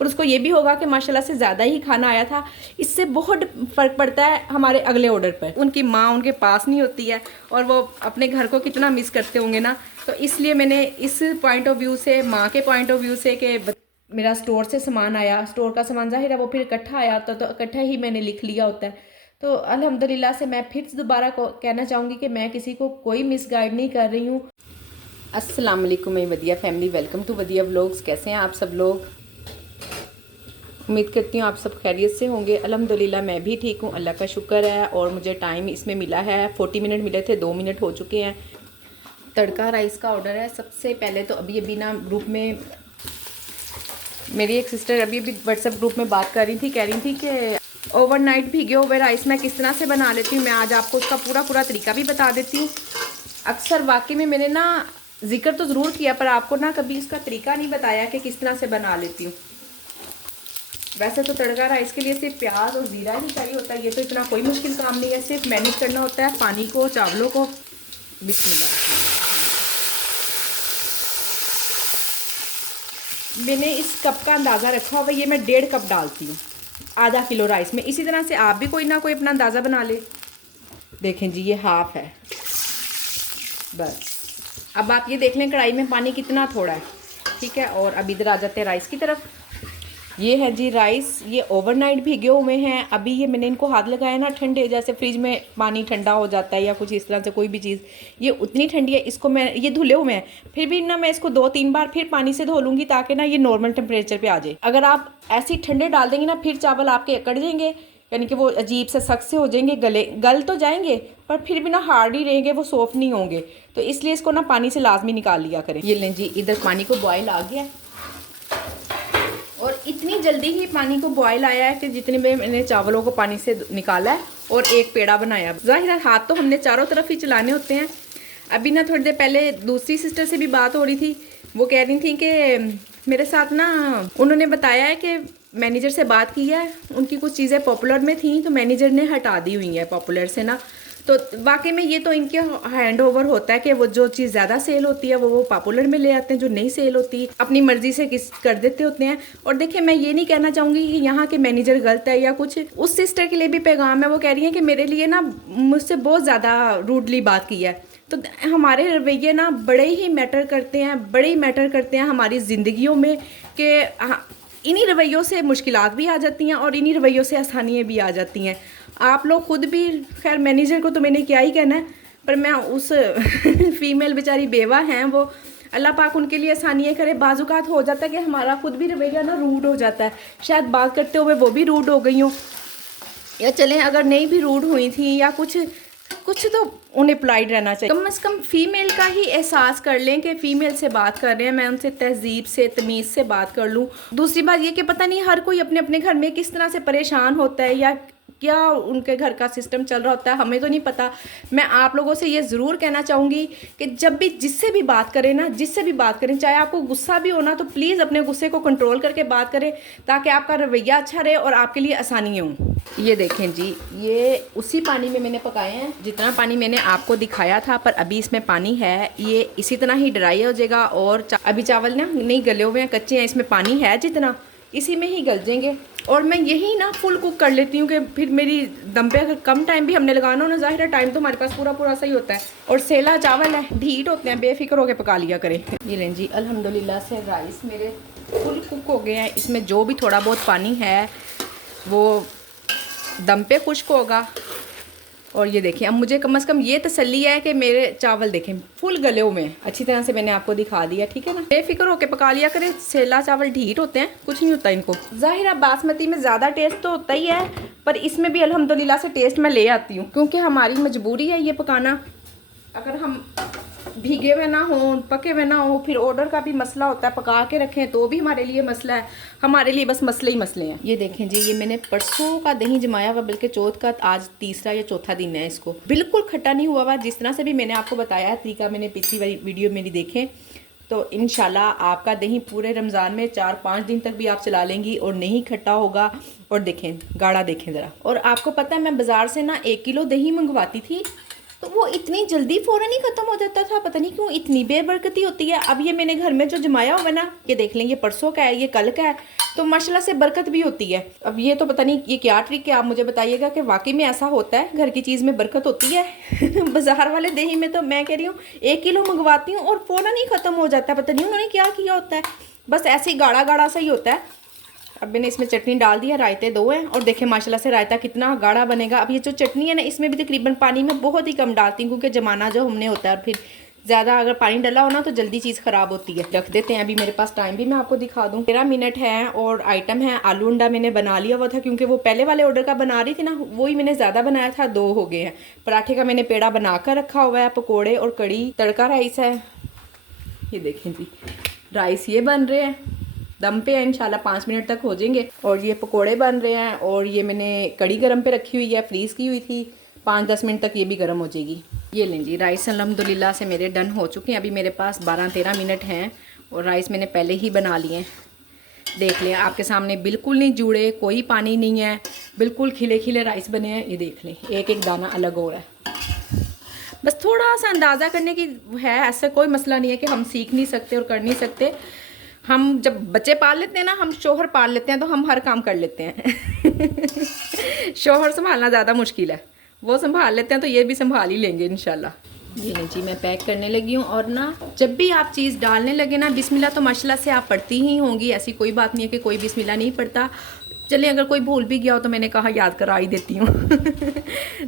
पर उसको ये भी होगा कि माशाल्लाह से ज़्यादा ही खाना आया था। इससे बहुत फ़र्क पड़ता है हमारे अगले ऑर्डर पर। उनकी माँ उनके पास नहीं होती है और वो अपने घर को कितना मिस करते होंगे ना, तो इसलिए मैंने इस पॉइंट ऑफ व्यू से, माँ के पॉइंट ऑफ व्यू से कि मेरा स्टोर से सामान आया, स्टोर का सामान ज़ाहिर है वो फिर इकट्ठा आया होता, तो इकट्ठा ही मैंने लिख लिया होता है। तो अल्हम्दुलिल्लाह से मैं फिर दोबारा को कहना चाहूँगी कि मैं किसी को कोई मिसगाइड नहीं कर रही हूँ। अस्सलाम वालेकुम मेरी वदिया फैमिली, वेलकम टू वदिया व्लॉग्स। कैसे हैं आप सब लोग? उम्मीद करती हूँ आप सब खैरियत से होंगे। अल्हम्दुलिल्लाह मैं भी ठीक हूँ, अल्लाह का शुक्र है। और मुझे टाइम इसमें मिला है, 40 मिनट मिले थे, 2 मिनट हो चुके हैं। तड़का राइस का ऑर्डर है। सबसे पहले तो अभी ना ग्रुप में मेरी एक सिस्टर अभी व्हाट्सएप ग्रुप में बात कर रही थी, कह रही थी कि ओवरनाइट भीगे हुए राइस मैं किस तरह से बना लेती हूँ। मैं आज आपको उसका पूरा तरीका भी बता देती हूँ। अक्सर वाकई में मैंने ना जिक्र तो ज़रूर किया, पर आपको ना कभी इसका तरीका नहीं बताया कि किस तरह से बना लेती हूँ। वैसे तो तड़का राइस के लिए सिर्फ प्याज और ज़ीरा ही चाहिए होता है, ये तो इतना कोई मुश्किल काम नहीं है। सिर्फ मैनेज करना होता है पानी को, चावलों को। बिस्मिल्लाह। मैंने इस कप का अंदाज़ा रखा हुआ, ये मैं 1.5 कप डालती हूँ आधा किलो राइस में। इसी तरह से आप भी कोई ना कोई अपना अंदाज़ा बना ले। देखें जी, ये हाफ है बस। अब आप ये देख लें कढ़ाई में पानी कितना थोड़ा है, ठीक है। और अब इधर आ जाते हैं राइस की तरफ। ये है जी राइस, ये ओवरनाइट भीगे हुए हैं। अभी ये मैंने इनको हाथ लगाया ना ठंडे, जैसे फ्रिज में पानी ठंडा हो जाता है या कुछ इस तरह से कोई भी चीज़, ये उतनी ठंडी है। इसको मैं, ये धुले हुए हैं, फिर भी ना मैं इसको 2-3 बार फिर पानी से धो लूँगी ताकि ना ये नॉर्मल टेम्परेचर पे आ जाए। अगर आप ऐसे ठंडे डाल देंगे ना, फिर चावल आपके अकड़ जाएंगे, यानी कि वो अजीब से सख्त से हो जाएंगे, गल तो जाएंगे पर फिर भी ना हार्ड ही रहेंगे, वो सॉफ्ट नहीं होंगे। तो इसलिए इसको ना पानी से लाजमी निकाल लिया करें। ये लें जी, इधर पानी को बॉयल आ गया है और इतनी जल्दी ही पानी को बॉयल आया है कि जितने में मैंने चावलों को पानी से निकाला है और एक पेड़ा बनाया। ज़ाहिर है हाथ तो हमने चारों तरफ ही चलाने होते हैं। अभी ना थोड़ी देर पहले दूसरी सिस्टर से भी बात हो रही थी, वो कह रही थी कि मेरे साथ ना उन्होंने बताया है कि मैनेजर से बात की है, उनकी कुछ चीज़ें पॉपुलर में थी तो मैनेजर ने हटा दी हुई है पॉपुलर से ना। तो वाकई में ये तो इनके हैंड ओवर होता है कि वो जो चीज़ ज़्यादा सेल होती है वो पॉपुलर में ले आते हैं, जो नहीं सेल होती अपनी मर्जी से किस कर देते होते हैं। और देखिए, मैं ये नहीं कहना चाहूँगी कि यहाँ के मैनेजर गलत है या कुछ। उस सिस्टर के लिए भी पैगाम है, वो कह रही है कि मेरे लिए ना मुझसे बहुत ज़्यादा रूडली बात की है। तो हमारे रवैये ना बड़े ही मैटर करते हैं, बड़े ही मैटर करते हैं हमारी ज़िंदगियों में, कि इन्हीं रवैयों से मुश्किलात भी आ जाती हैं और इन्हीं रवैयों से आसानियाँ भी आ जाती हैं। आप लोग खुद भी, खैर मैनेजर को तो मैंने क्या ही कहना है, पर मैं उस फीमेल बेचारी बेवा हैं, वो अल्लाह पाक उनके लिए आसानियाँ करे। बाज़ुकात हो जाता है कि हमारा खुद भी रवैया ना रूड हो जाता है, शायद बात करते हुए वो भी रूड हो गई हूँ, या चलें अगर नहीं भी रूड हुई थी या कुछ तो उन्हें पोलाइट रहना चाहिए। कम से कम फीमेल का ही एहसास कर लें कि फ़ीमेल से बात कर रहे हैं, मैं उनसे तहजीब से, तमीज़ से बात कर लूँ। दूसरी बात ये कि पता नहीं हर कोई अपने अपने घर में किस तरह से परेशान होता है या क्या उनके घर का सिस्टम चल रहा होता है, हमें तो नहीं पता। मैं आप लोगों से ये ज़रूर कहना चाहूँगी कि जब भी जिससे भी बात करें ना, जिससे भी बात करें, चाहे आपको गुस्सा भी होना तो प्लीज़ अपने गुस्से को कंट्रोल करके बात करें, ताकि आपका रवैया अच्छा रहे और आपके लिए आसानियाँ हों। ये देखें जी, ये उसी पानी में मैंने पकाए हैं जितना पानी मैंने आपको दिखाया था, पर अभी इसमें पानी है, ये इसी तरह ही ड्राई हो जाएगा। और अभी चावल ना नहीं गले हुए हैं, कच्चे हैं, इसमें पानी है जितना, इसी में ही गल जाएंगे। और मैं यही ना फुल कुक कर लेती हूँ कि फिर मेरी दम पे अगर कम टाइम भी हमने लगाना हो ना, ज़ाहिर है टाइम तो हमारे पास पूरा सही होता है। और सेला चावल है, ढीठ होते हैं, बेफिक्र होकर पका लिया करें। ये लें जी, अल्हम्दुलिल्लाह से राइस मेरे फुल कुक हो गए हैं। इसमें जो भी थोड़ा बहुत पानी है वो दम पे खुश्क होगा। और ये देखें, अब मुझे कम से कम ये तसल्ली है कि मेरे चावल देखें फुल गले हुए हैं, अच्छी तरह से मैंने आपको दिखा दिया, ठीक है ना। बेफिक्र होके पका लिया करें, सेला चावल ढीठ होते हैं, कुछ नहीं होता इनको। जाहिर है बासमती में ज़्यादा टेस्ट तो होता ही है, पर इसमें भी अल्हम्दुलिल्लाह से टेस्ट मैं ले आती हूँ, क्योंकि हमारी मजबूरी है ये पकाना। अगर हम भीगे हुए ना हो, पके हुए ना हो, फिर ऑर्डर का भी मसला होता है, पका के रखें तो भी हमारे लिए मसला है। हमारे लिए बस मसले ही मसले हैं। ये देखें जी, ये मैंने परसों का दही जमाया हुआ, बल्कि चौथ का आज तीसरा या चौथा दिन है इसको। बिल्कुल खट्टा नहीं हुआ हुआ, जिस तरह से भी मैंने आपको बताया है तरीका, मैंने पिछली वाली वीडियो मेरी देखें तो इंशाल्लाह आपका दही पूरे रमज़ान में 4-5 दिन तक भी आप चला लेंगी और नहीं खट्टा होगा। और देखें गाढ़ा, देखें ज़रा। और आपको पता है मैं बाज़ार से ना 1 किलो दही मंगवाती थी, तो वो इतनी जल्दी फ़ौरन ही ख़त्म हो जाता था, पता नहीं क्यों इतनी बेबरकती होती है। अब ये मैंने घर में जो जमाया हुआ है ना, ये देख लें, ये परसों का है, ये कल का है, तो माशाल्लाह से बरकत भी होती है। अब ये तो पता नहीं ये क्या ट्रिक है, आप मुझे बताइएगा कि वाकई में ऐसा होता है, घर की चीज़ में बरकत होती है। बाज़ार वाले दही में तो मैं कह रही हूँ 1 किलो मंगवाती हूँ और फ़ौरन ही ख़त्म हो जाता है, पता नहीं उन्होंने क्या किया होता है, बस ऐसे ही गाढ़ा गाढ़ा सा ही होता है। अब मैंने इसमें चटनी डाल दी है, रायते 2 हैं, और देखें माशाल्लाह से रायता कितना गाढ़ा बनेगा। अब ये जो चटनी है ना, इसमें भी तकरीबन पानी में बहुत ही कम डालती हूँ, क्योंकि जमाना जो हमने होता है, फिर ज़्यादा अगर पानी डला हो ना तो जल्दी चीज़ ख़राब होती है। रख देते हैं। अभी मेरे पास टाइम भी मैं आपको दिखा दूँ, 13 मिनट है। और आइटम है आलू अंडा मैंने बना लिया हुआ था, क्योंकि वो पहले वाले ऑर्डर का बना रही थी ना, वही मैंने ज़्यादा बनाया था, 2 हो गए हैं। पराठे का मैंने पेड़ा बना कर रखा हुआ है, पकौड़े और कड़ी, तड़का राइस है, ये देखें जी, राइस ये बन रहे हैं, दम पे है, इंशाल्लाह 5 मिनट तक हो जाएंगे। और ये पकोड़े बन रहे हैं, और ये मैंने कड़ी गरम पे रखी हुई है, फ्रीज़ की हुई थी, 5-10 मिनट तक ये भी गर्म हो जाएगी। ये लें जी, राइस अल्हम्दुलिल्लाह से मेरे डन हो चुके हैं। अभी मेरे पास 12-13 मिनट हैं, और राइस मैंने पहले ही बना लिए हैं। देख लें, आपके सामने बिल्कुल नहीं जुड़े, कोई पानी नहीं है, बिल्कुल खिले खिले राइस बने हैं। ये देख लें, एक एक दाना अलग हो रहा है। बस थोड़ा सा अंदाज़ा करने की है, ऐसा कोई मसला नहीं है कि हम सीख नहीं सकते और कर नहीं सकते। हम जब बच्चे पाल लेते हैं ना, हम शोहर पाल लेते हैं, तो हम हर काम कर लेते हैं। शोहर संभालना ज़्यादा मुश्किल है, वो संभाल लेते हैं तो ये भी संभाल ही लेंगे इंशाल्लाह। ये नहीं जी, मैं पैक करने लगी हूँ। और ना, जब भी आप चीज़ डालने लगे ना, बिस्मिल्लाह तो माशाल्लाह से आप पढ़ती ही होंगी, ऐसी कोई बात नहीं है कि कोई बिस्मिल्लाह नहीं पढ़ता। चलिए, अगर कोई भूल भी गया हो तो मैंने कहा याद करा ही देती हूँ।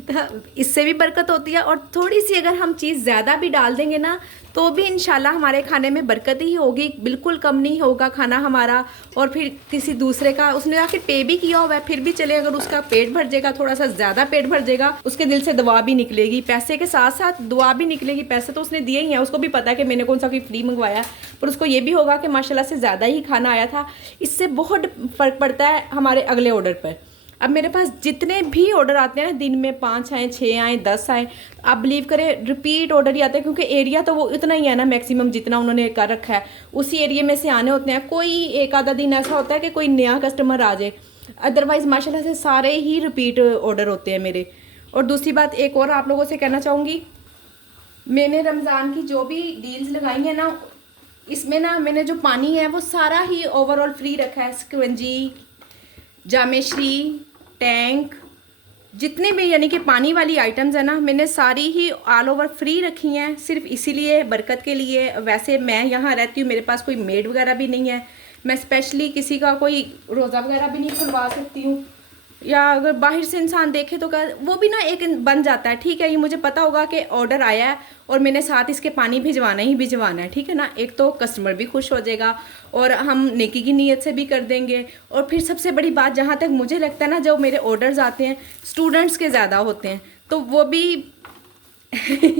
तो इससे भी बरकत होती है। और थोड़ी सी अगर हम चीज़ ज़्यादा भी डाल देंगे ना, तो भी इंशाल्लाह हमारे खाने में बरकत ही होगी, बिल्कुल कम नहीं होगा खाना हमारा। और फिर किसी दूसरे का उसने आखिर पे भी किया हुआ है, फिर भी चले, अगर उसका पेट भर जाएगा, थोड़ा सा ज़्यादा पेट भर जाएगा, उसके दिल से दुआ भी निकलेगी, पैसे के साथ साथ दुआ भी निकलेगी। पैसे तो उसने दिए ही हैं, उसको भी पता है कि मैंने कौन सा कोई फ्री मंगवाया, पर उसको ये भी होगा कि माशाल्लाह से ज़्यादा ही खाना आया था। इससे बहुत फ़र्क पड़ता है हमारे अगले ऑर्डर पर। अब मेरे पास जितने भी ऑर्डर आते हैं ना, दिन में 5 आए, 6 आए, 10 आए, आप बिलीव करें रिपीट ऑर्डर ही आते हैं, क्योंकि एरिया तो वो इतना ही है ना, मैक्सिमम जितना उन्होंने कर रखा है उसी एरिया में से आने होते हैं। कोई एक आधा दिन ऐसा होता है कि कोई नया कस्टमर आ जाए, अदरवाइज़ माशाल्लाह से सारे ही रिपीट ऑर्डर होते हैं मेरे। और दूसरी बात एक और आप लोगों से कहना चाहूँगी, मैंने रमज़ान की जो भी डील्स लगाई हैं ना, इसमें ना मैंने जो पानी है वो सारा ही ओवरऑल फ्री रखा है। स्क्वंजी, जामेश्री, टैंक, जितने भी यानी कि पानी वाली आइटम्स है ना, मैंने सारी ही ऑल ओवर फ्री रखी हैं, सिर्फ इसीलिए, बरकत के लिए। वैसे मैं यहाँ रहती हूँ, मेरे पास कोई मेड वगैरह भी नहीं है, मैं स्पेशली किसी का कोई रोज़ा वगैरह भी नहीं खुलवा सकती हूँ, या अगर बाहर से इंसान देखे तो वो भी ना एक बन जाता है। ठीक है, ये मुझे पता होगा कि ऑर्डर आया है और मैंने साथ इसके पानी भिजवाना ही भिजवाना है, ठीक है ना। एक तो कस्टमर भी खुश हो जाएगा और हम नेकी की नीयत से भी कर देंगे। और फिर सबसे बड़ी बात, जहाँ तक मुझे लगता है ना, जो मेरे ऑर्डर्स आते हैं स्टूडेंट्स के ज़्यादा होते हैं, तो वो भी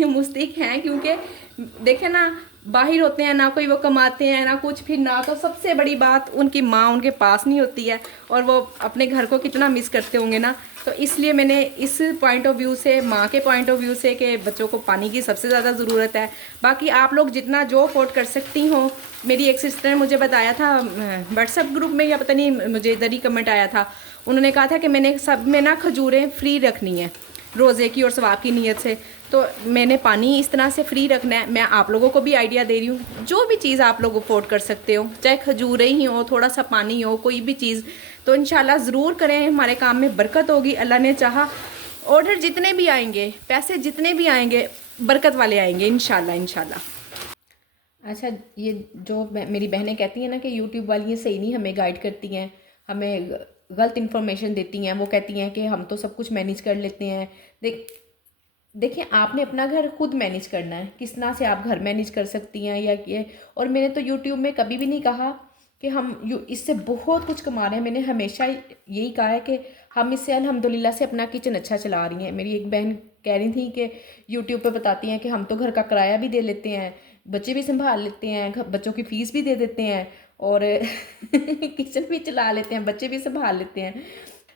मुस्तहिक हैं, क्योंकि देखें ना, बाहर होते हैं ना, कोई वो कमाते हैं ना कुछ, फिर ना तो सबसे बड़ी बात उनकी माँ उनके पास नहीं होती है, और वो अपने घर को कितना मिस करते होंगे ना। तो इसलिए मैंने इस पॉइंट ऑफ व्यू से, माँ के पॉइंट ऑफ व्यू से, कि बच्चों को पानी की सबसे ज़्यादा ज़रूरत है। बाकी आप लोग जितना जो अफोर्ड कर सकती हो, मेरी एक सिस्टर ने मुझे बताया था व्हाट्सएप ग्रुप में, या पता नहीं, मुझे इधर ही कमेंट आया था, उन्होंने कहा था कि मैंने सब में ना खजूरें फ्री रखनी है रोज़े की और सवाब की नीयत से। तो मैंने पानी इस तरह से फ्री रखना है। मैं आप लोगों को भी आइडिया दे रही हूँ, जो भी चीज़ आप लोग अफोर्ड कर सकते हो, चाहे खजूरें ही हो, थोड़ा सा पानी हो, कोई भी चीज़, तो इंशाल्लाह ज़रूर करें, हमारे काम में बरकत होगी। अल्लाह ने चाहा ऑर्डर जितने भी आएंगे, पैसे जितने भी आएंगे, बरकत वाले आएंगे इंशाल्लाह इंशाल्लाह। अच्छा, ये जो मेरी बहनें कहती हैं ना कि यूट्यूब वाली सही नहीं हमें गाइड करती हैं, हमें गलत इन्फॉर्मेशन देती हैं, वो कहती हैं कि हम तो सब कुछ मैनेज कर लेते हैं। देखिए, आपने अपना घर खुद मैनेज करना है, किस तरह से आप घर मैनेज कर सकती हैं या ये। और मैंने तो यूट्यूब में कभी भी नहीं कहा कि हम इससे बहुत कुछ कमा रहे हैं। मैंने हमेशा यही कहा है कि हम इससे अल्हम्दुलिल्लाह से अपना किचन अच्छा चला रही हैं। मेरी एक बहन कह रही थी कि यूट्यूब पे बताती हैं कि हम तो घर का किराया भी दे लेते हैं, बच्चे भी संभाल लेते हैं, बच्चों की फ़ीस भी दे देते हैं, और किचन भी चला लेते हैं, बच्चे भी संभाल लेते हैं।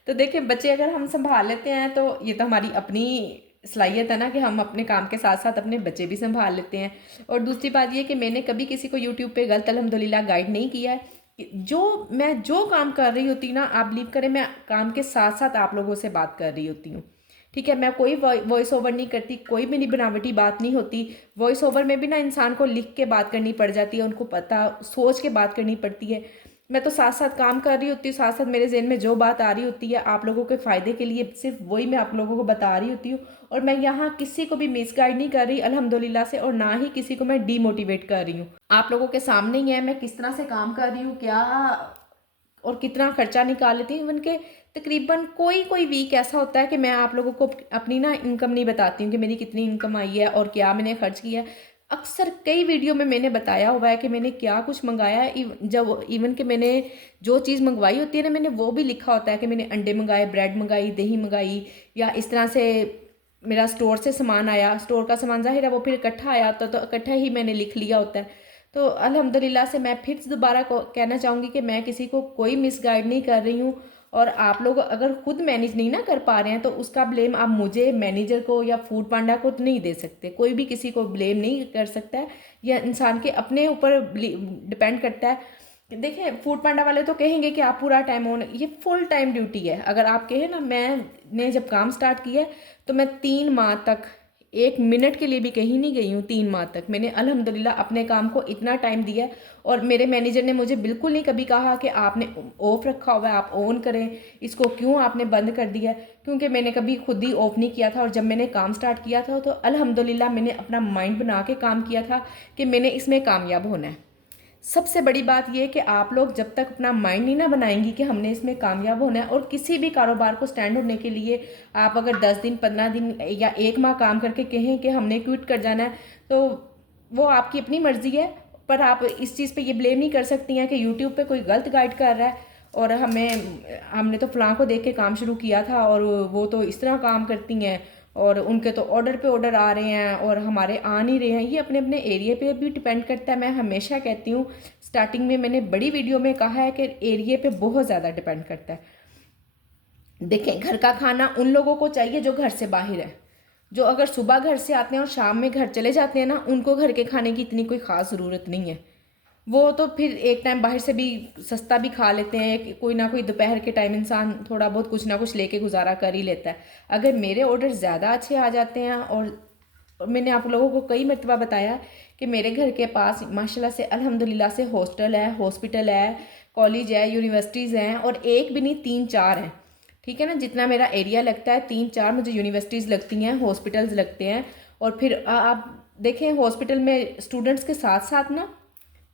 तो देखिए, बच्चे अगर हम संभाल लेते हैं तो ये तो हमारी अपनी सलाहियत है ना, कि हम अपने काम के साथ साथ अपने बच्चे भी संभाल लेते हैं। और दूसरी बात ये कि मैंने कभी किसी को यूट्यूब पे गलत अल्हम्दुलिल्लाह गाइड नहीं किया है। मैं जो काम कर रही होती ना, आप बिलीव करें, मैं काम के साथ साथ आप लोगों से बात कर रही होती हूँ, ठीक है, मैं कोई वॉइस ओवर नहीं करती, कोई भी नहीं बनावटी बात नहीं होती। वॉइस ओवर में भी ना इंसान को लिख के बात करनी पड़ जाती है, उनको पता सोच के बात करनी पड़ती है। मैं तो साथ साथ काम कर रही होती हूँ, साथ साथ मेरे ज़हन में जो बात आ रही होती है आप लोगों के फ़ायदे के लिए सिर्फ वही मैं आप लोगों को बता रही होती हूँ। और मैं यहाँ किसी को भी मिसगाइड नहीं कर रही अल्हम्दुलिल्लाह से, और ना ही किसी को मैं डीमोटिवेट कर रही हूँ। आप लोगों के सामने ही है मैं किस तरह से काम कर रही हूँ, क्या और कितना खर्चा निकाल लेती हूँ। इवन के तकरीबन कोई कोई वीक ऐसा होता है कि मैं आप लोगों को अपनी ना इनकम नहीं बताती हूँ कि मेरी कितनी इनकम आई है और क्या मैंने खर्च किया है। अक्सर कई वीडियो में मैंने बताया हुआ है कि मैंने क्या कुछ मंगाया है। जब इवन कि मैंने जो चीज़ मंगवाई होती है ना, मैंने वो भी लिखा होता है कि मैंने अंडे मंगाए, ब्रेड मंगाई, दही मंगाई, या इस तरह से मेरा स्टोर से सामान आया, स्टोर का सामान ज़ाहिर है वो फिर इकट्ठा आया होता तो इकट्ठा ही मैंने लिख लिया होता है। तो अल्हम्दुलिल्लाह से मैं फिर से दोबारा को कहना चाहूँगी कि मैं किसी को कोई मिसगाइड नहीं कर रही हूँ। और आप लोग अगर खुद मैनेज नहीं ना कर पा रहे हैं तो उसका ब्लेम आप मुझे, मैनेजर को या फूड पांडा को तो नहीं दे सकते। कोई भी किसी को ब्लेम नहीं कर सकता है, यह इंसान के अपने ऊपर डिपेंड करता है। देखें, फूड पांडा वाले तो कहेंगे कि आप पूरा टाइम ऑन, ये फुल टाइम ड्यूटी है। अगर आप कहें ना, मैंने जब काम स्टार्ट किया है तो मैं 3 माह तक 1 मिनट के लिए भी कहीं नहीं गई हूँ। 3 माह तक मैंने अल्हम्दुलिल्लाह अपने काम को इतना टाइम दिया है। और मेरे मैनेजर ने मुझे बिल्कुल नहीं कभी कहा कि आपने ऑफ रखा हुआ है, आप ऑन करें, इसको क्यों आपने बंद कर दिया है, क्योंकि मैंने कभी खुद ही ऑफ नहीं किया था। और जब मैंने काम स्टार्ट किया था तो अल्हम्दुलिल्लाह मैंने अपना माइंड बना के काम किया था कि मैंने इसमें कामयाब होना है। सबसे बड़ी बात यह कि आप लोग जब तक अपना माइंड नहीं ना बनाएंगी कि हमने इसमें कामयाब होना है, और किसी भी कारोबार को स्टैंड होने के लिए आप अगर 10 दिन, 15 दिन या 1 माह काम करके कहें कि हमने क्विट कर जाना है, तो वो आपकी अपनी मर्जी है। पर आप इस चीज़ पे ये ब्लेम नहीं कर सकती हैं कि यूट्यूब पे कोई गलत गाइड कर रहा है और हमने तो फ़लाँ को देख के काम शुरू किया था और वो तो इस तरह काम करती हैं और उनके तो ऑर्डर पे ऑर्डर आ रहे हैं और हमारे आ नहीं रहे हैं। ये अपने अपने एरिया पे भी डिपेंड करता है। मैं हमेशा कहती हूँ, स्टार्टिंग में मैंने बड़ी वीडियो में कहा है कि एरिया पे बहुत ज़्यादा डिपेंड करता है। देखें, घर का खाना उन लोगों को चाहिए जो घर से बाहर है। जो अगर सुबह घर से आते हैं और शाम में घर चले जाते हैं ना, उनको घर के खाने की इतनी कोई ख़ास ज़रूरत नहीं है। वो तो फिर एक टाइम बाहर से भी सस्ता भी खा लेते हैं, कोई ना कोई दोपहर के टाइम इंसान थोड़ा बहुत कुछ ना कुछ लेके गुजारा कर ही लेता है। अगर मेरे ऑर्डर ज़्यादा अच्छे आ जाते हैं, और मैंने आप लोगों को कई मरतबा बताया कि मेरे घर के पास माशाल्लाह से अल्हम्दुलिल्लाह से हॉस्टल है, हॉस्पिटल है, कॉलेज है, यूनिवर्सिटीज़ हैं, और एक भी नहीं 3-4 हैं। ठीक है ना, जितना मेरा एरिया लगता है 3-4 मुझे यूनिवर्सिटीज़ लगती हैं, हॉस्पिटल्स लगते हैं। और फिर आप देखें, हॉस्पिटल में स्टूडेंट्स के साथ साथ ना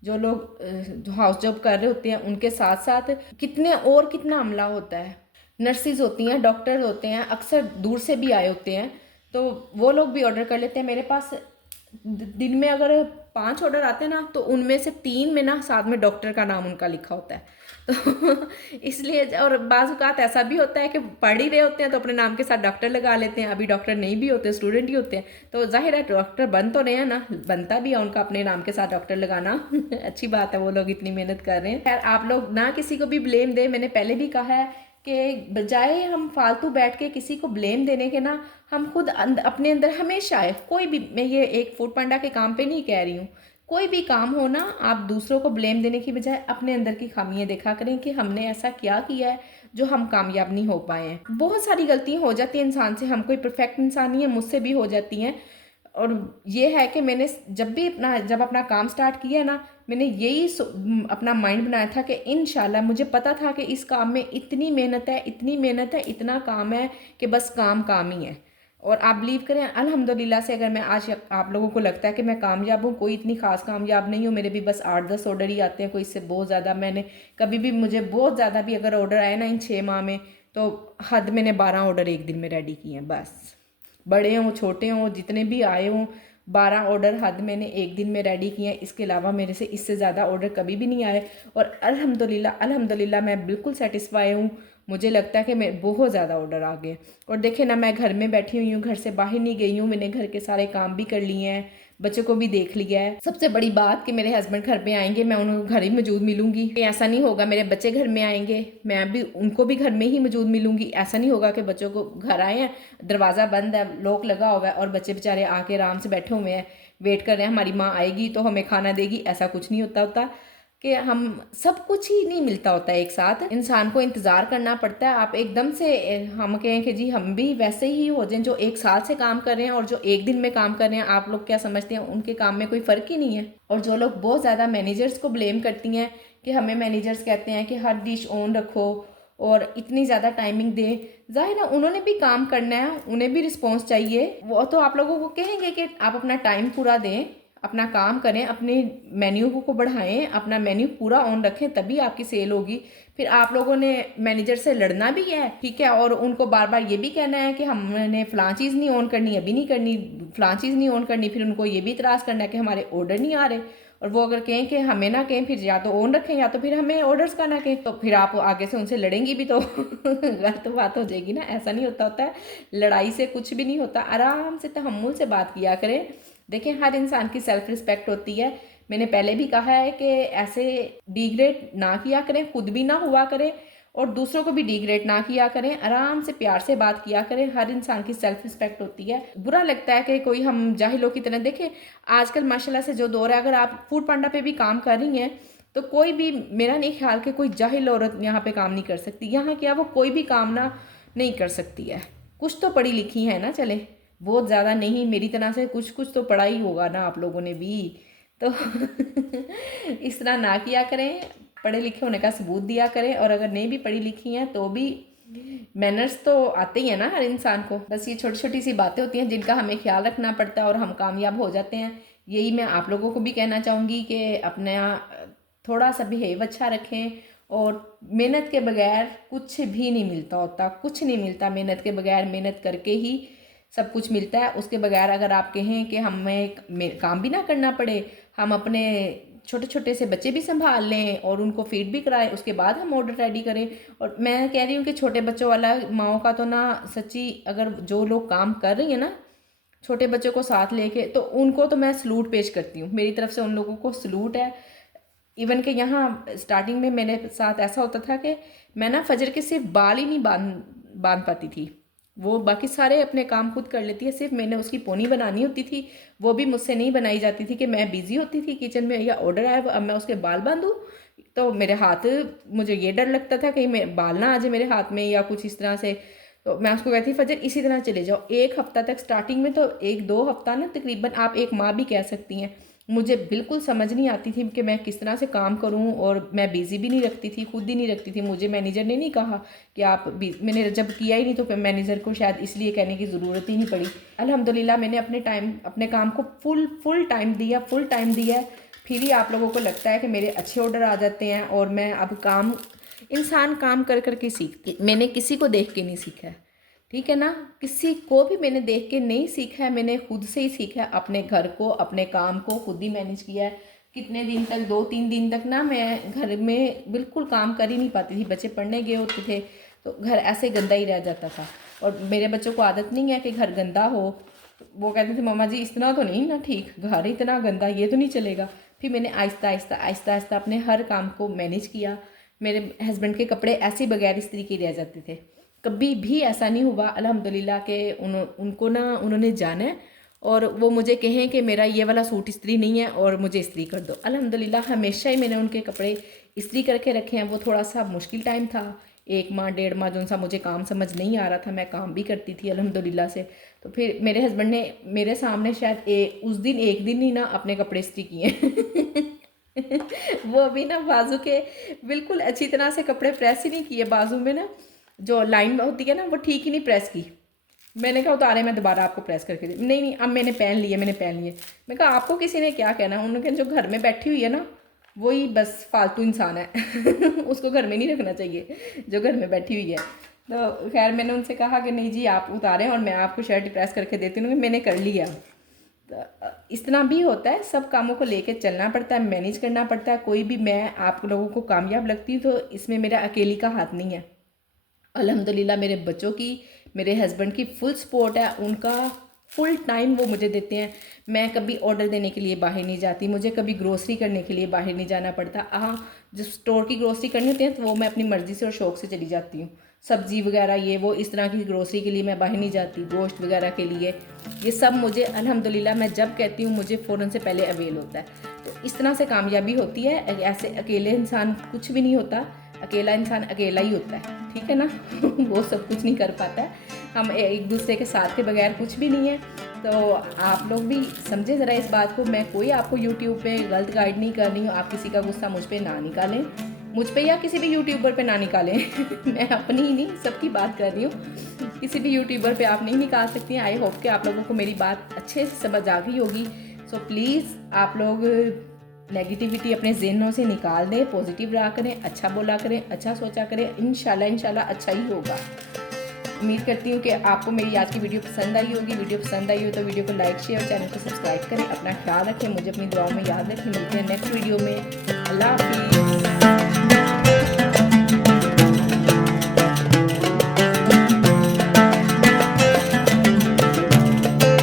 जो लोग जो हाउस जॉब कर रहे होते हैं उनके साथ साथ कितना अमला होता है। नर्सिस होती हैं, डॉक्टर होते हैं, अक्सर दूर से भी आए होते हैं, तो वो लोग भी ऑर्डर कर लेते हैं। मेरे पास दिन में अगर 5 ऑर्डर आते हैं ना, तो उनमें से 3 में ना साथ में डॉक्टर का नाम उनका लिखा होता है। तो इसलिए, और बाज़ औक़ात ऐसा भी होता है कि पढ़ ही रहे होते हैं तो अपने नाम के साथ डॉक्टर लगा लेते हैं। अभी डॉक्टर नहीं भी होते, स्टूडेंट ही होते हैं, तो जाहिर है डॉक्टर बन तो रहे हैं ना, बनता भी है उनका अपने नाम के साथ डॉक्टर लगाना। अच्छी बात है, वो लोग इतनी मेहनत कर रहे हैं। खैर, आप लोग ना किसी को भी ब्लेम दे। मैंने पहले भी कहा है कि बजाय हम फालतू बैठ के किसी को ब्लेम देने के ना, हम खुद अपने अंदर हमेशा है, कोई भी, मैं ये एक फूड पांडा के काम पे नहीं कह रही हूँ, कोई भी काम हो ना, आप दूसरों को ब्लेम देने की बजाय अपने अंदर की खामियां देखा करें कि हमने ऐसा क्या किया है जो हम कामयाब नहीं हो पाए हैं। बहुत सारी गलतियां हो जाती हैं इंसान से, हम कोई परफेक्ट इंसान नहीं है, मुझसे भी हो जाती हैं। और ये है कि मैंने जब अपना काम स्टार्ट किया ना, मैंने यही अपना माइंड बनाया था कि इंशाल्लाह, मुझे पता था कि इस काम में इतनी मेहनत है, इतनी मेहनत है, इतना काम है कि बस काम ही है। और आप बिलीव करें, अल्हम्दुलिल्लाह से अगर मैं आज आप लोगों को लगता है कि मैं कामयाब हूँ, कोई इतनी खास कामयाब नहीं हूँ। मेरे भी बस 8-10 ऑर्डर ही आते हैं, कोई इससे बहुत ज़्यादा मैंने कभी भी, मुझे बहुत ज़्यादा भी अगर ऑर्डर आए ना इन 6 माह में, तो हद मैंने 12 ऑर्डर एक दिन में रेडी किए हैं बस। बड़े हों छोटे हों, जितने भी आए हों, 12 ऑर्डर हद मैंने एक दिन में रेडी किए हैं। इसके अलावा मेरे से इससे ज़्यादा ऑर्डर कभी भी नहीं आए। और अल्हम्दुलिल्लाह मैं बिल्कुल सेटिस्फाई हूँ। मुझे लगता है कि मैं बहुत ज़्यादा ऑर्डर आ गए। और देखे ना, मैं घर में बैठी हुई हूँ, घर से बाहर नहीं गई हूँ, मैंने घर के सारे काम भी कर लिए हैं, बच्चों को भी देख लिया है। सबसे बड़ी बात कि मेरे हस्बैंड घर पे आएंगे, मैं उनको घर ही मौजूद मिलूंगी। ऐसा नहीं होगा मेरे बच्चे घर में आएंगे, मैं भी उनको भी घर में ही मौजूद मिलूंगी। ऐसा नहीं होगा कि बच्चों को घर आए हैं, दरवाज़ा बंद है, लॉक लगा हुआ है और बच्चे बेचारे आके आराम से बैठे हुए हैं, वेट कर रहे हैं हमारी माँ आएगी तो हमें खाना देगी। ऐसा कुछ नहीं होता। कि हम सब कुछ ही नहीं मिलता होता है एक साथ, इंसान को इंतज़ार करना पड़ता है। आप एकदम से हम कहें कि जी हम भी वैसे ही हो जाएं जो एक साल से काम कर रहे हैं और जो एक दिन में काम कर रहे हैं, आप लोग क्या समझते हैं उनके काम में कोई फ़र्क ही नहीं है। और जो लोग बहुत ज़्यादा मैनेजर्स को ब्लेम करती हैं कि हमें मैनेजर्स कहते हैं कि हर डिश ऑन रखो और इतनी ज़्यादा टाइमिंग दें, जाहिर है उन्होंने भी काम करना है, उन्हें भी रिस्पॉन्स चाहिए। वो तो आप लोगों को कहेंगे कि आप अपना टाइम पूरा दें, अपना काम करें, अपने मेन्यू को बढ़ाएं, अपना मेन्यू पूरा ऑन रखें, तभी आपकी सेल होगी। फिर आप लोगों ने मैनेजर से लड़ना भी है, ठीक है, और उनको बार बार ये भी कहना है कि हमने फ़लाँ चीज़ नहीं ऑन करनी, अभी नहीं करनी, फ़लाँ चीज़ नहीं ऑन करनी। फिर उनको ये भी इतराज़ करना है कि हमारे ऑर्डर नहीं आ रहे, और वो अगर कहें कि हमें ना कहें, फिर या तो ऑन रखें या तो फिर हमें ऑर्डर्स का ना कहें, तो फिर आप आगे से उनसे लड़ेंगी भी तो गलत बात हो जाएगी ना। ऐसा नहीं होता है, लड़ाई से कुछ भी नहीं होता। आराम से तहम्मुल से बात किया करें। देखें, हर इंसान की सेल्फ रिस्पेक्ट होती है। मैंने पहले भी कहा है कि ऐसे डिग्रेड ना किया करें, खुद भी ना हुआ करें और दूसरों को भी डिग्रेड ना किया करें। आराम से प्यार से बात किया करें। हर इंसान की सेल्फ रिस्पेक्ट होती है। बुरा लगता है कि कोई हम जाहिलों की तरह देखें। आजकल माशाल्लाह से जो दौर है, अगर आप फूड पांडा पे भी काम कर रही हैं तो कोई भी, मेरा नहीं ख्याल कि कोई जाहिल औरत यहाँ पे काम नहीं कर सकती। यहाँ क्या वो कोई भी काम ना नहीं कर सकती है। कुछ तो पढ़ी लिखी है ना, चले बहुत ज़्यादा नहीं, मेरी तरह से कुछ कुछ तो पढ़ा ही होगा ना आप लोगों ने भी तो इस तरह ना किया करें। पढ़े लिखे होने का सबूत दिया करें, और अगर नहीं भी पढ़ी लिखी हैं तो भी मैनर्स तो आते ही है ना हर इंसान को। बस ये छोटी छोटी सी बातें होती हैं जिनका हमें ख्याल रखना पड़ता है और हम कामयाब हो जाते हैं। यही मैं आप लोगों को भी कहना चाहूँगी कि अपना थोड़ा सा बिहेव अच्छा रखें, और मेहनत के बगैर कुछ भी नहीं मिलता होता, कुछ नहीं मिलता मेहनत के बगैर। मेहनत करके ही सब कुछ मिलता है। उसके बगैर अगर आप कहें कि हमें काम भी ना करना पड़े, हम अपने छोटे छोटे से बच्चे भी संभाल लें और उनको फीड भी कराएं, उसके बाद हम ऑर्डर रेडी करें। और मैं कह रही हूँ कि छोटे बच्चों वाला माओ का तो ना सच्ची, अगर जो लोग काम कर रही हैं ना छोटे बच्चों को साथ लेके, तो उनको तो मैं सलूट पेश करती हूँ। मेरी तरफ से उन लोगों को सलूट है। इवन कि यहाँ स्टार्टिंग में मेरे साथ ऐसा होता था कि मैं ना फजर के सिर्फ बाल ही नहीं बांध पाती थी। वो बाकी सारे अपने काम खुद कर लेती है, सिर्फ मैंने उसकी पोनी बनानी होती थी। वो भी मुझसे नहीं बनाई जाती थी कि मैं बिजी होती थी किचन में या ऑर्डर आया अब मैं उसके बाल बांधूँ। तो मेरे हाथ, मुझे ये डर लगता था कहीं मैं बाल ना आ जाए मेरे हाथ में या कुछ इस तरह से। तो मैं उसको कहती फजर इसी तरह चले जाओ। एक हफ्ता तक, स्टार्टिंग में तो 1-2 हफ्ता ना तकरीबन आप एक माँ भी कह सकती हैं, मुझे बिल्कुल समझ नहीं आती थी कि मैं किस तरह से काम करूं, और मैं बिज़ी भी नहीं रखती थी, खुद ही नहीं रखती थी। मुझे मैनेजर ने नहीं कहा कि आप मैंने जब किया ही नहीं तो मैनेजर को शायद इसलिए कहने की ज़रूरत ही नहीं पड़ी। अल्हम्दुलिल्लाह मैंने अपने काम को फुल टाइम दिया। फिर ही आप लोगों को लगता है कि मेरे अच्छे ऑर्डर आ जाते हैं। और मैं अब काम, इंसान काम कर कर के सीखती, मैंने किसी को देख के नहीं सीखा है, ठीक है ना, किसी को भी मैंने देख के नहीं सीखा है, मैंने खुद से ही सीखा है। अपने घर को, अपने काम को खुद ही मैनेज किया है। कितने दिन तक, 2-3 दिन तक ना मैं घर में बिल्कुल काम कर ही नहीं पाती थी। बच्चे पढ़ने गए होते थे तो घर ऐसे गंदा ही रह जाता था। और मेरे बच्चों को आदत नहीं है कि घर गंदा हो। वो कहते थे मम्मा जी इस तरह तो नहीं ना, ठीक घर इतना गंदा, ये तो नहीं चलेगा। फिर मैंने आहिस्ता अपने हर काम को मैनेज किया। मेरे हस्बैंड के कपड़े ऐसे बगैर इस्त्री के रह जाते थे, कभी भी ऐसा नहीं हुआ अल्हम्दुलिल्लाह के उनको ना उन्होंने जाना है और वो मुझे कहें कि मेरा ये वाला सूट इस्त्री नहीं है और मुझे इस्त्री कर दो। अल्हम्दुलिल्लाह हमेशा ही मैंने उनके कपड़े इस्त्री करके रखे हैं। वो थोड़ा सा मुश्किल टाइम था, 1 माह 1.5 माह जो सा मुझे काम समझ नहीं आ रहा था, मैं काम भी करती थी अल्हम्दुलिल्लाह से। तो फिर मेरे हस्बैंड ने मेरे सामने शायद उस दिन एक दिन ही ना अपने कपड़े इस्त्री किए वो भी ना बाजू के बिल्कुल अच्छी तरह से कपड़े प्रेस ही नहीं किए, बाजू में ना जो लाइन होती है ना वो ठीक ही नहीं प्रेस की। मैंने कहा उतारे मैं दोबारा आपको प्रेस करके दी, नहीं अब मैंने पहन लिए। मैं कहा आपको किसी ने क्या कहना। उन्होंने कहा जो घर में बैठी हुई है ना वही बस फालतू इंसान है उसको घर में नहीं रखना चाहिए, जो घर में बैठी हुई है। तो खैर मैंने उनसे कहा कि नहीं जी आप उतारें और मैं आपको शर्ट प्रेस करके देती हूँ। मैंने कर लिया। तो इस तरह भी होता है, सब कामों को लेके चलना पड़ता है, मैनेज करना पड़ता है। कोई भी, मैं आप लोगों को कामयाब लगती हूँ तो इसमें मेरा अकेली का हाथ नहीं है। अल्हम्दुलिल्लाह मेरे बच्चों की, मेरे हस्बैंड की फुल सपोर्ट है। उनका फुल टाइम वो मुझे देते हैं। मैं कभी ऑर्डर देने के लिए बाहर नहीं जाती, मुझे कभी ग्रोसरी करने के लिए बाहर नहीं जाना पड़ता। हाँ जो स्टोर की ग्रोसरी करनी होती है तो वो मैं अपनी मर्ज़ी से और शौक़ से चली जाती हूँ। सब्ज़ी वगैरह ये वो इस तरह की ग्रोसरी के लिए मैं बाहर नहीं जाती, गोश्त वगैरह के लिए ये सब मुझे अल्हम्दुलिल्लाह मैं जब कहती हूँ मुझे फ़ौरन से पहले अवेल होता है। तो इस तरह से कामयाबी होती है। ऐसे अकेले इंसान कुछ भी नहीं होता, अकेला इंसान अकेला ही होता है, ठीक है ना। वो सब कुछ नहीं कर पाता है, हम एक दूसरे के साथ के बगैर कुछ भी नहीं है। तो आप लोग भी समझे ज़रा इस बात को। मैं कोई आपको यूट्यूब पे गलत गाइड नहीं कर रही हूँ, आप किसी का गुस्सा मुझ पे ना निकालें, मुझ पे या किसी भी यूट्यूबर पे ना निकालें। मैं अपनी ही नहीं सबकी बात कर रही हूँ, किसी भी यूट्यूबर पे आप नहीं निकाल सकती हैं। आई होप कि आप लोगों को मेरी बात अच्छे से समझ आ गई होगी। सो प्लीज़ आप लोग नेगेटिविटी अपने ज़हनों से निकाल दें, पॉजिटिव रहा करें, अच्छा बोला करें, अच्छा सोचा करें। इंशाल्लाह अच्छा ही होगा। उम्मीद करती हूँ कि आपको मेरी आज की वीडियो पसंद आई होगी। वीडियो पसंद आई हो तो वीडियो को लाइक शेयर, चैनल को सब्सक्राइब करें। अपना ख्याल रखें, मुझे अपनी दुआओं में याद रखें। मिलते हैं नेक्स्ट वीडियो में। अल्लाह।